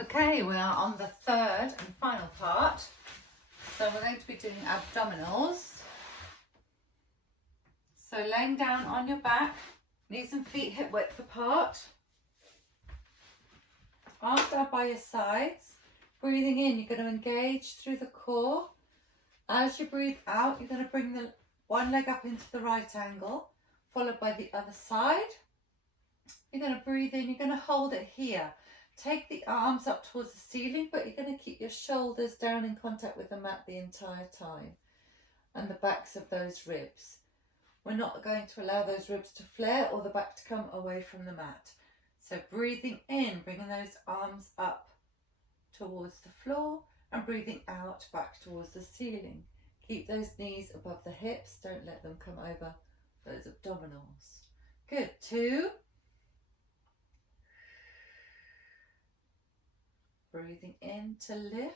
Okay, we are on the third and final part. So we're going to be doing abdominals. So laying down on your back, knees and feet hip width apart. Arms down by your sides. Breathing in, you're going to engage through the core. As you breathe out, you're going to bring the one leg up into the right angle, followed by the other side. You're going to breathe in, you're going to hold it here. Take the arms up towards the ceiling, but you're going to keep your shoulders down in contact with the mat the entire time, and the backs of those ribs. We're not going to allow those ribs to flare or the back to come away from the mat. So breathing in, bringing those arms up towards the floor, and breathing out back towards the ceiling. Keep those knees above the hips, don't let them come over those abdominals. Good, 2. Breathing in to lift,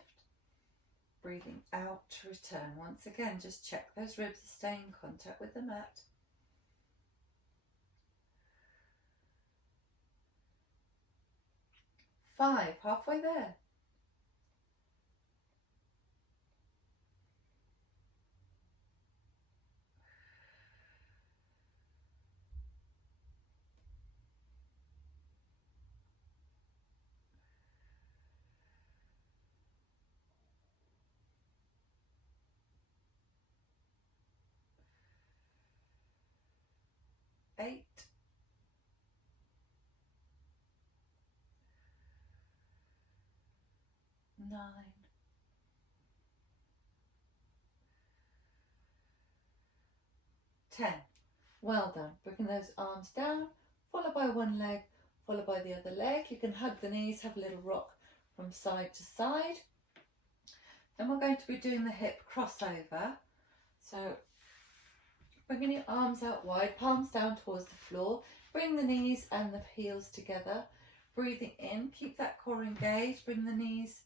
breathing out to return. Once again, just check those ribs are staying in contact with the mat. 5, halfway there. 8. 9. 10. Well done. Bringing those arms down, followed by one leg, followed by the other leg. You can hug the knees, have a little rock from side to side. Then we're going to be doing the hip crossover. So bringing your arms out wide, palms down towards the floor. Bring the knees and the heels together. Breathing in, keep that core engaged. Bring the knees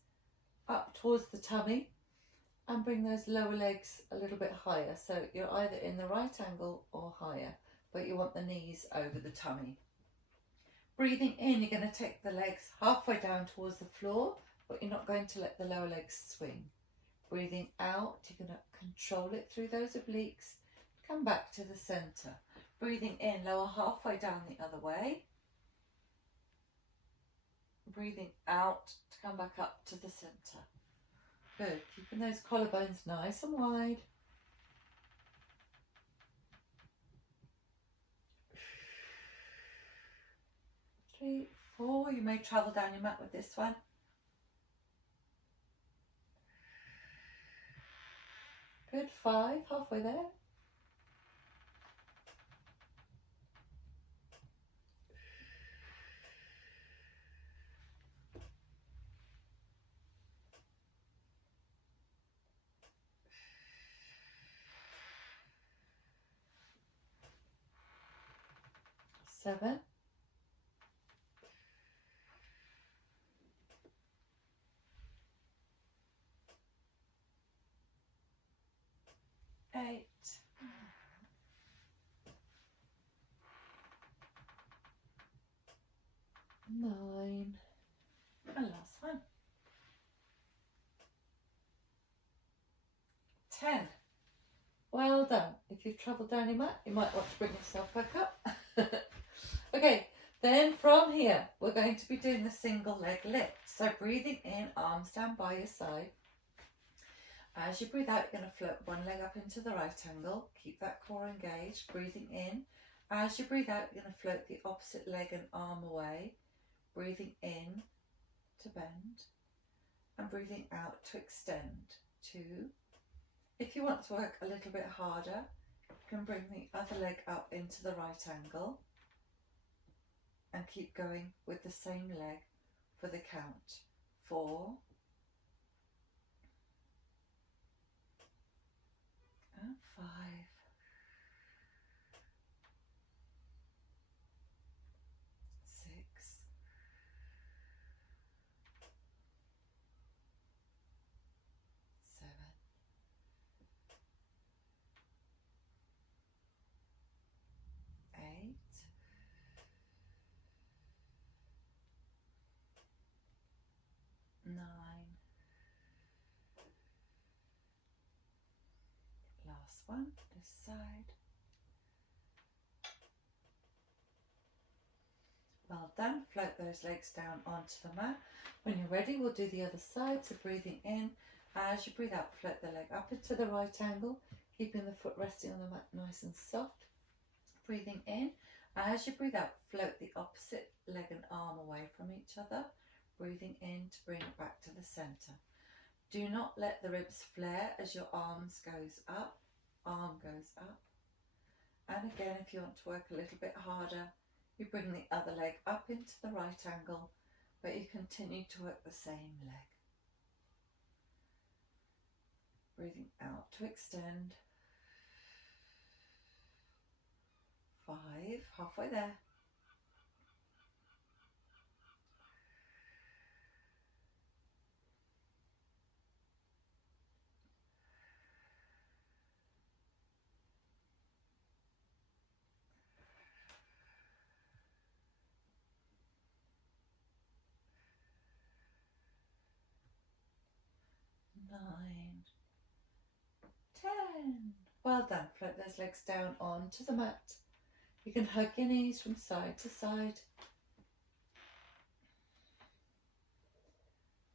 up towards the tummy and bring those lower legs a little bit higher. So you're either in the right angle or higher, but you want the knees over the tummy. Breathing in, you're going to take the legs halfway down towards the floor, but you're not going to let the lower legs swing. Breathing out, you're going to control it through those obliques. Come back to the center. Breathing in, lower halfway down the other way. Breathing out to come back up to the center. Good, keeping those collarbones nice and wide. 3, 4, you may travel down your mat with this one. Good, 5, halfway there. 7. 8. 9. And last one. 10. Well done. If you've travelled down your mat, you might want to bring yourself back up. Okay, then from here, we're going to be doing the single leg lift. So breathing in, arms down by your side. As you breathe out, you're going to float one leg up into the right angle. Keep that core engaged. Breathing in. As you breathe out, you're going to float the opposite leg and arm away. Breathing in to bend. And breathing out to extend. 2. If you want to work a little bit harder, you can bring the other leg up into the right angle. And keep going with the same leg for the count. 4. And 5. 6. 7. 8. 9. 9. Last one, this side. Well done. Float those legs down onto the mat. When you're ready, we'll do the other side. So breathing in, as you breathe out, float the leg up into the right angle, keeping the foot resting on the mat nice and soft. Breathing in, as you breathe out, float the opposite leg and arm away from each other. Breathing in to bring it back to the center. Do not let the ribs flare as your arm goes up. And again, if you want to work a little bit harder, you bring the other leg up into the right angle, but you continue to work the same leg. Breathing out to extend. 5, halfway there. 9, 10. Well done. Float those legs down onto the mat. You can hug your knees from side to side.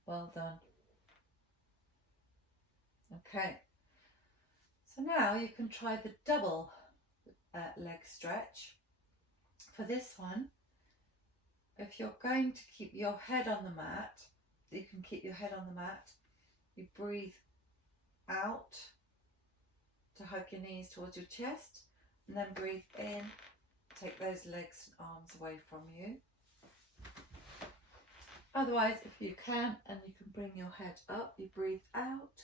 Well done. Okay. So now you can try the double leg stretch. For this one, if you're going to keep your head on the mat, you can keep your head on the mat. You breathe out to hug your knees towards your chest, and then breathe in, take those legs and arms away from you. Otherwise, if you can, and you can bring your head up, you breathe out,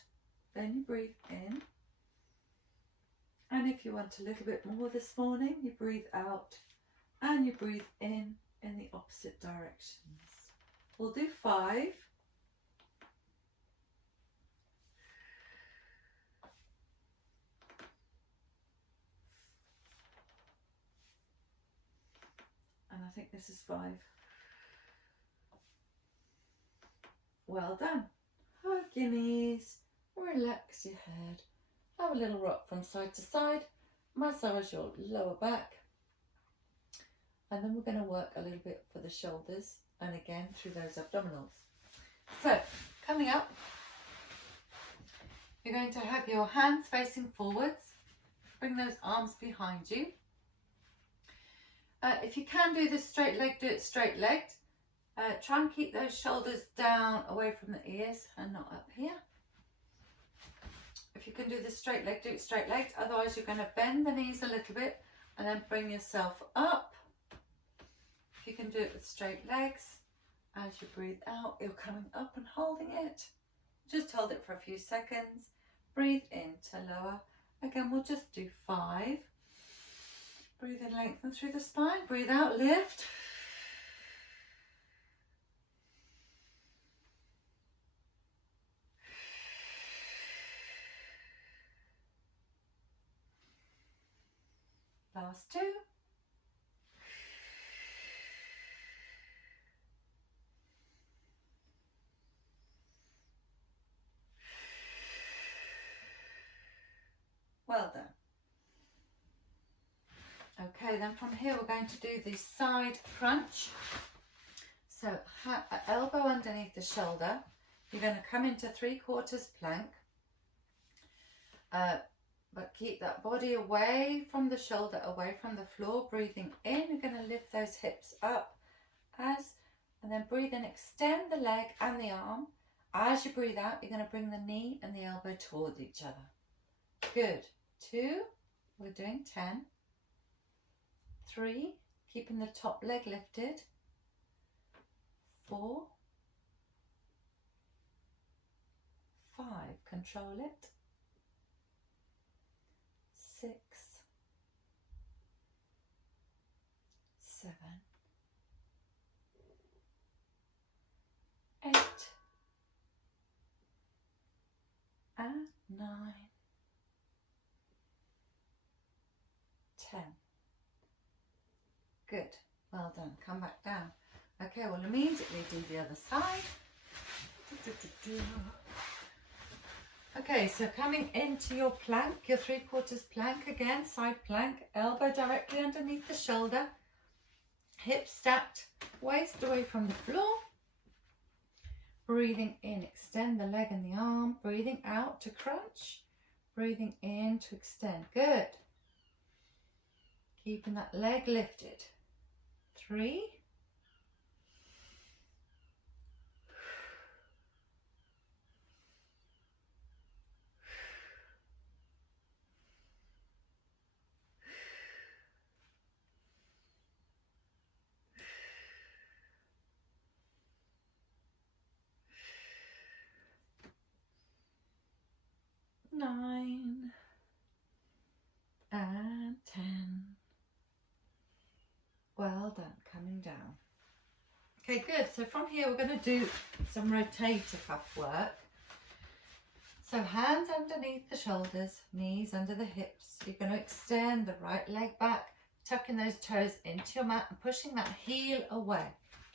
then you breathe in. And if you want a little bit more this morning, you breathe out and you breathe in the opposite directions. We'll do 5. And I think this is 5. Well done. Hug your knees, relax your head, have a little rock from side to side, massage your lower back, and then we're going to work a little bit for the shoulders and again through those abdominals. So coming up, you're going to have your hands facing forwards, bring those arms behind you. If you can do this straight leg, do it straight legged. Try and keep those shoulders down away from the ears and not up here. If you can do this straight leg, do it straight legged. Otherwise, you're going to bend the knees a little bit and then bring yourself up. If you can do it with straight legs, as you breathe out, you're coming up and holding it. Just hold it for a few seconds. Breathe in to lower. Again, we'll just do 5. Breathe in, lengthen through the spine. Breathe out, lift. Last 2. Well done. Okay, then from here we're going to do the side crunch. So elbow underneath the shoulder. You're going to come into 3/4 plank. But keep that body away from the shoulder, away from the floor. Breathing in, you're going to lift those hips up and then breathe in, extend the leg and the arm. As you breathe out, you're going to bring the knee and the elbow towards each other. Good. 2, we're doing 10. 3, keeping the top leg lifted. 4, 5, control it. 6, 7, 8, and 9, 10. Good. Well done. Come back down. Okay, we'll immediately do the other side. Okay, so coming into your plank, your 3/4 plank again, side plank, elbow directly underneath the shoulder, hips stacked, waist away from the floor. Breathing in, extend the leg and the arm. Breathing out to crunch. Breathing in to extend. Good. Keeping that leg lifted. 3. 9 and 10. Well done, coming down. Okay, good. So from here we're going to do some rotator cuff work. So hands underneath the shoulders, knees under the hips. You're going to extend the right leg back, tucking those toes into your mat and pushing that heel away,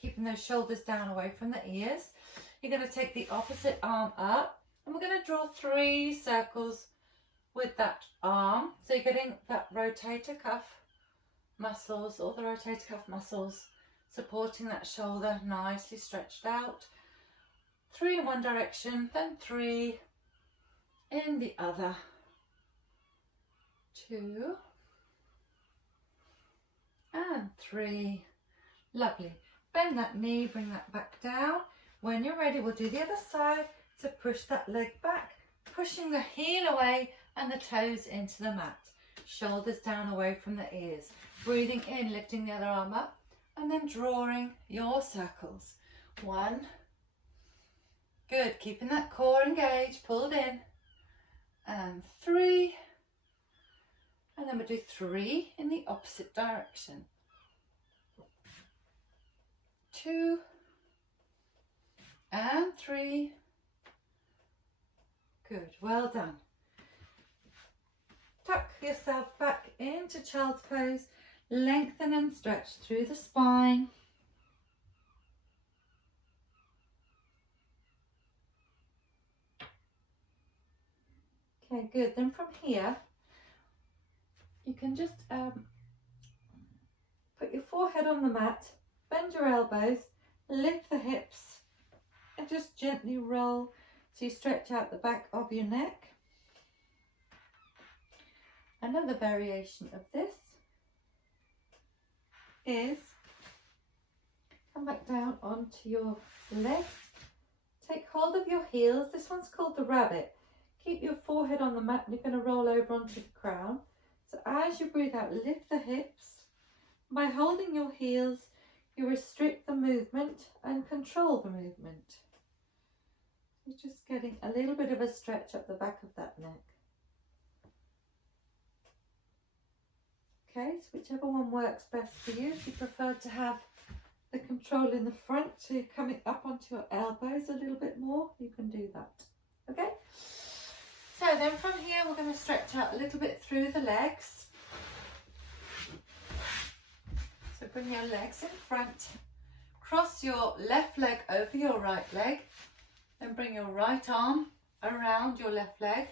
keeping those shoulders down away from the ears. You're going to take the opposite arm up, and we're going to draw 3 circles with that arm. So you're getting that rotator cuff muscles, or the rotator cuff muscles, supporting that shoulder nicely stretched out. 3 in one direction, then 3 in the other. 2 and 3. Lovely. Bend that knee, bring that back down. When you're ready, we'll do the other side. So push that leg back, pushing the heel away and the toes into the mat. Shoulders down away from the ears. Breathing in, lifting the other arm up, and then drawing your circles. 1. Good. Keeping that core engaged, pulled in. And 3. And then we'll do 3 in the opposite direction. 2 and 3. Good, well done. Tuck yourself back into child's pose. Lengthen and stretch through the spine. Okay, good. Then from here, you can just put your forehead on the mat, bend your elbows, lift the hips, and just gently roll so you stretch out the back of your neck. Another variation of this is come back down onto your legs, take hold of your heels. This one's called the rabbit. Keep your forehead on the mat and you're going to roll over onto the crown. So as you breathe out, lift the hips. By holding your heels, you restrict the movement and control the movement. You're just getting a little bit of a stretch up the back of that neck. Okay, so whichever one works best for you. If you prefer to have the control in the front, so you're coming up onto your elbows a little bit more, you can do that. Okay, so then from here we're going to stretch out a little bit through the legs. So bring your legs in front, cross your left leg over your right leg, then bring your right arm around your left leg,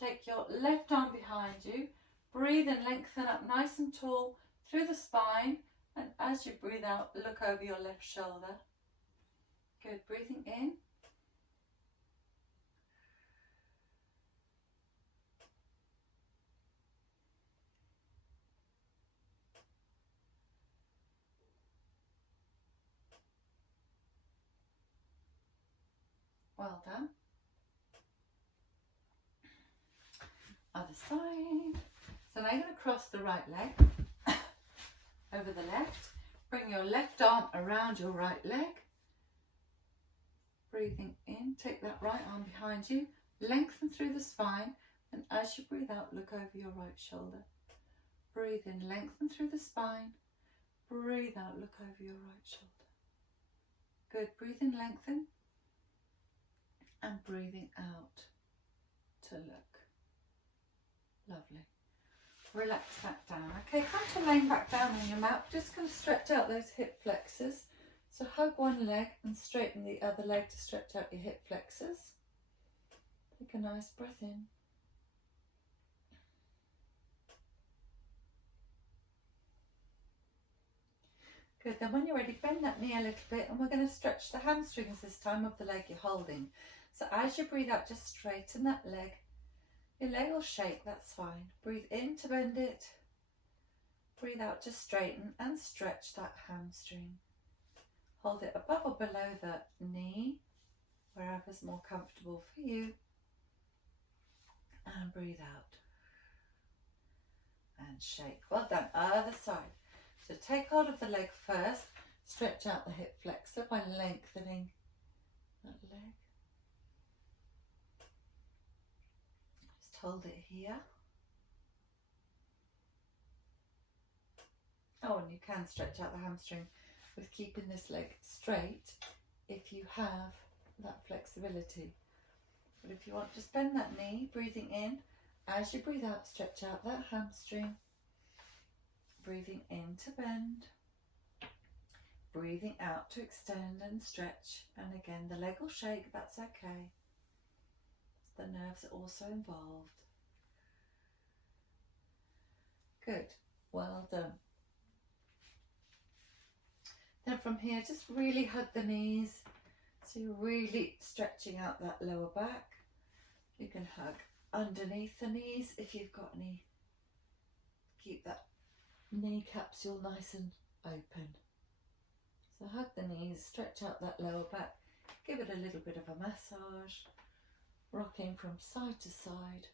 take your left arm behind you. Breathe and lengthen up nice and tall through the spine, and as you breathe out, look over your left shoulder. Good, breathing in. Well done. Other side. So now you're going to cross the right leg over the left. Bring your left arm around your right leg. Breathing in, take that right arm behind you. Lengthen through the spine, and as you breathe out, look over your right shoulder. Breathe in, lengthen through the spine. Breathe out, look over your right shoulder. Good, breathe in, lengthen. And breathing out to look. Lovely. Relax that down. Okay, come to laying back down on your mat. Just going to stretch out those hip flexors. So hug one leg and straighten the other leg to stretch out your hip flexors. Take a nice breath in. Good, then when you're ready, bend that knee a little bit and we're going to stretch the hamstrings this time of the leg you're holding. So as you breathe out, just straighten that leg. Your leg will shake, that's fine. Breathe in to bend it. Breathe out to straighten and stretch that hamstring. Hold it above or below the knee, wherever's more comfortable for you. And breathe out. And shake. Well done. Other side. So take hold of the leg first. Stretch out the hip flexor by lengthening that leg. Just hold it here. Oh, and you can stretch out the hamstring with keeping this leg straight if you have that flexibility. But if you want, just bend that knee, breathing in. As you breathe out, stretch out that hamstring. Breathing in to bend. Breathing out to extend and stretch. And again, the leg will shake, that's okay. The nerves are also involved. Good, well done. Then from here, just really hug the knees. So you're really stretching out that lower back. You can hug underneath the knees if you've got any. Keep that knee capsule nice and open. So hug the knees, stretch out that lower back. Give it a little bit of a massage. Rocking from side to side.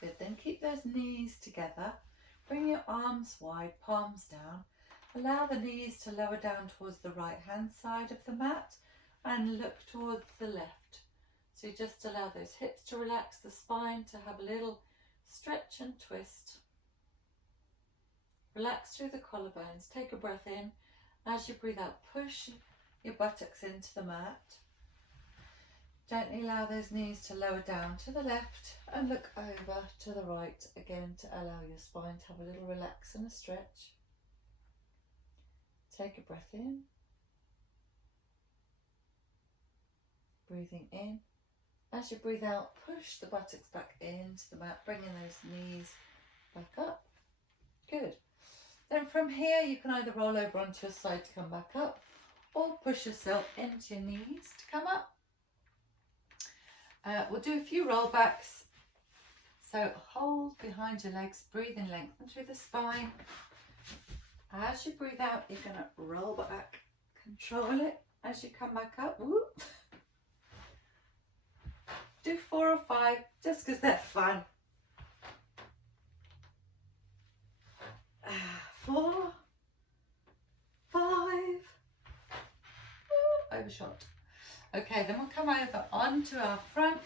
Good, then keep those knees together. Bring your arms wide, palms down. Allow the knees to lower down towards the right hand side of the mat and look towards the left. So you just allow those hips to relax, the spine to have a little stretch and twist. Relax through the collarbones. Take a breath in. As you breathe out, push your buttocks into the mat. Gently allow those knees to lower down to the left and look over to the right again to allow your spine to have a little relax and a stretch. Take a breath in. Breathing in. As you breathe out, push the buttocks back into the mat, bringing those knees back up. Good. Then from here, you can either roll over onto your side to come back up or push yourself into your knees to come up. We'll do a few rollbacks. So hold behind your legs, breathe in, lengthen through the spine. As you breathe out, you're going to roll back, control it as you come back up. Whoop. Do 4 or 5 just because they're fun. 4, 5, overshot. Okay, then we'll come over onto our front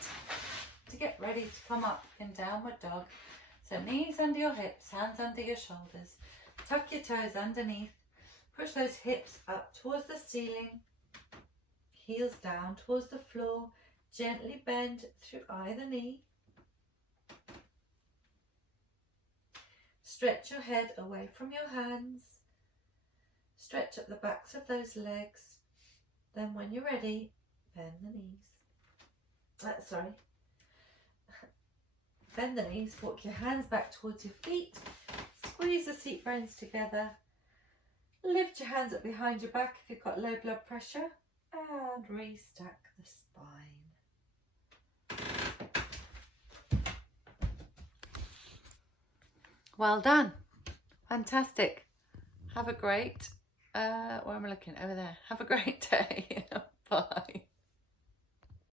to get ready to come up in downward dog. So knees under your hips, hands under your shoulders. Tuck your toes underneath. Push those hips up towards the ceiling. Heels down towards the floor. Gently bend through either knee. Stretch your head away from your hands. Stretch up the backs of those legs. Then when you're ready, bend the knees. Bend the knees, walk your hands back towards your feet. Squeeze the seat bones together. Lift your hands up behind your back if you've got low blood pressure. And restack the spine. Well done. Fantastic. Have a great, where am I looking? Over there. Have a great day. Bye.